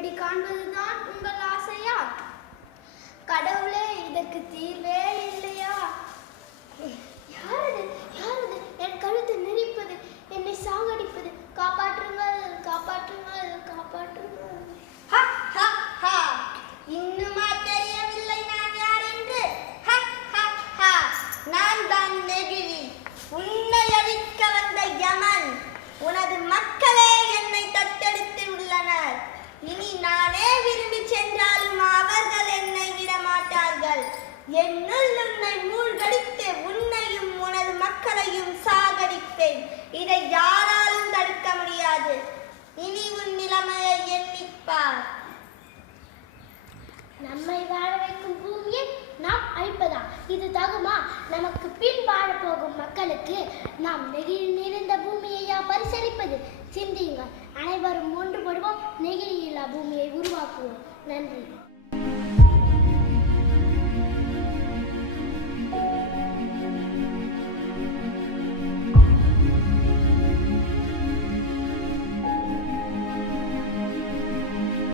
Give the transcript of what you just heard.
இப்படி காண்பதுதான் உங்கள் ஆசையா? கடவுளே, இதற்கு தீர்வே இல்லையா? யாரது யாரது என் கழுத்தை நெரிப்பது, என்னை சாகடிப்பது? காப்பாற்றுங்கள், காப்பாற்றுங்கள், காப்பாற்றுங்கள். இன்னுமா தெரியவில்லை நான் யார் என்று? நான் தான் நெகிழி, உன்னை அழிக்க வந்த யமன். உனது மக்களே என்னை தத்தெடுத்து உள்ளனர். இனி நானே விரும்பி சென்றாலும் அவர்கள் என்னை விட மாட்டார்கள். என்னுள் உன்னை மூழ்கடித்து உன்னையும் உனது மக்களையும் சாகடிப்பேன். இதை யாராலும் தடுக்க முடியாது. இனி உன் நிலைமையை எண்ணிப்பார். நம்மை வாழ வைக்கும் பூமியை நாம் அழிப்பதா? இது தகுமா? நமக்கு பின் வாழப்போகும் மக்களுக்கு நாம் நெகிழி நிறைந்த பூமியையா பரிசளிப்பது? சிந்தியுங்கள். அனைவரும் ஒன்றுபடுவோம். நெகிழியில்லா பூமியை உருவாக்குவோம். நன்றி.